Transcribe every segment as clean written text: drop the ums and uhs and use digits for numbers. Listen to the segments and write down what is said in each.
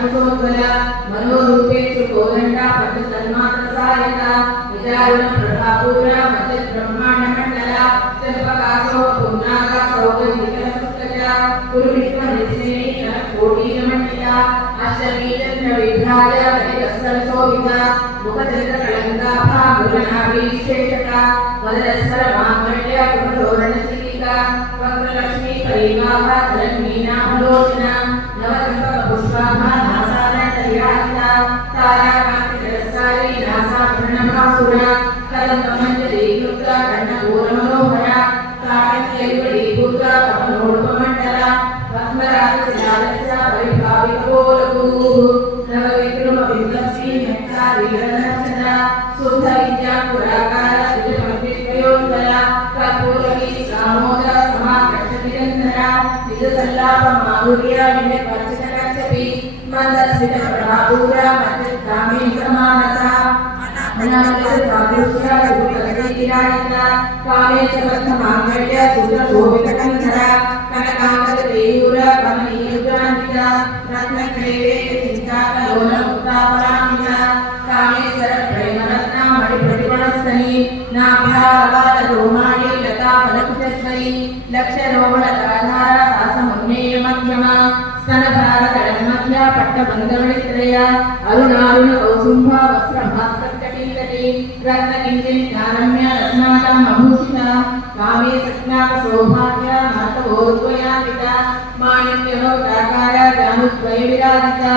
कुशोज्वल मनोरूपेषु कोदण्डा पञ्चतन्मात्रसायका विचारुण प्रभापूरा मचित् ब्रह्माण्डमण्डला चर्पकासो पुन्नागा सौगधिकलसुत्तजा गुरुविश्वनिस्नेहि कनकोटीरमण्डिता अष्टमीचन्द्रविभ्राज वैकस्सरसोभिता मुखचन्द्रकलङ्काभा मृगनाभीशेषका वदनस्वर माङ्गल्य गुणधोरणचिलिका वक्रलक्ष्मी परिवाहा जलमीनाभलोचना नवचम्पकपुष्पाभा नासानटयाहिता ताराकान्तिरस्कारी नासाभरणभासुरा कलङ्कमञ्जरीयुक्ता कर्णपूरमनोहरा कामित्यैर्वलीभूता कमलोपमण्डला पद्मराजशिलालस्या वैभाविकपोलगूः नवविक्रमबिन्दश्री नक्तारीरनर्चना शुद्धविद्यापुराकारा द्विजमग्निद्वयोज्वला कर्पूरवीचिकामोदा समाकर्षनिरन्तरा निजसल्लापमाधुर्या विनयपर्चितकच्छपि मन्दस्मितप्रभापूरा मज्जत्कामे समानसा अनामितसादृश्या गुरुकलकीरायिता कामेशबद्धमाङ्गल्य सुन्दरशोभितकन्धरा कनकाङ्गदकेयूरा कमनीयुगान्विता रत्नक्लेवेयचिन्ताकलोलमुक्तापरामिता कामेश्वरप्रेमरत्ना मणिप्रतिपणस्तनी नाभ्यावालरोमाणि लताफलकुचत्वयि लक्षरोमणकराधारा सासमुन्मेयमध्यमा स्तनभारतडन्मध्या पट्टबन्धवनित्रया अरुणारुणकौसुम्भा वस्त्रभास्कर्कटीकटी रत्नकिञ्चिन्तारम्य रत्नाकरमभूषिता कामे सज्ञाकसौभाग्या मातवोद्वयान्विता माणिक्यलोटाकारा जानुद्वयविराजिता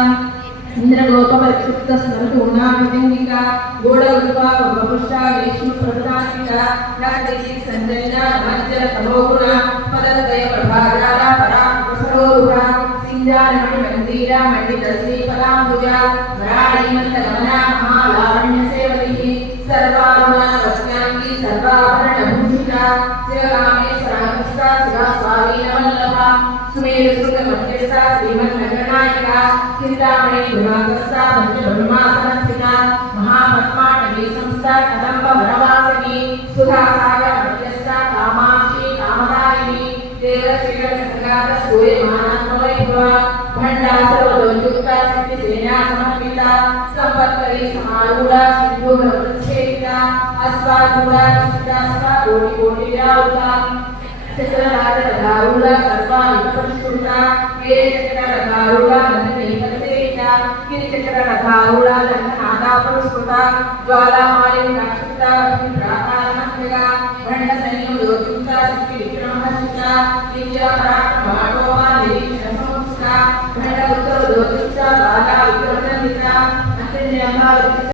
इंद्रगोपपरिक्षुप्तस्मृतूर्णाभिजङ्गिका गूढरूपा वपुषा ग्रीष्मप्रदान्विता रक्तजित्सञ्जन्या मज्जलतमोगुणा पदद्वयप्रभागारा पराकुसरोरुहा सिञ्जानमणिमन्दिरा मण्डितश्रीफलाम्बुजा वराळीमन्तगमना महालावण्यसेवतिः सर्वारुणावस्याङ्गी सर्वाभरणभूषिता शिवकामेश्वराङ्गस्ता शिवास्वामीनवल्लभा सुमेरुशृङ्गमध्यस्था श्रीमन्नगरनायिका चिन्तामणि गुणागस्ता पञ्चब्रह्मासनस्थिता महापद्माटवी संस्था कदम्बवनवासिनी सुधासागरमध्यस्था कामाक्षी कामदायिनी देवशिखरसङ्गातसूर्यमानात्मवैभवा भण्डासुरवदोद्युक्ता सिद्धिसेना समर्पिता संपत्करी समारूढा सिन्धुवरवृच्छेदिता अश्वारूढा चित्तास्था कोटिकोटिव्याहुता चक्रराजधारूढा सर्वायुधपरिष्कृता केचक्ररथारूढा नन्दनैकसेविता किरिचक्ररथारूढा लग्ननादापरिष्कृता ज्वालामालिन्याक्षिप्ता अग्निप्राकारणमध्यगा भण्डसंयोगोद्युक्ता सिद्धिविक्रमहर्षिता विद्यापराक्रमाटोमा निरीक्षणसंस्था भण्डोत्तरोद्युक्ता बाला विक्रमनन्दिता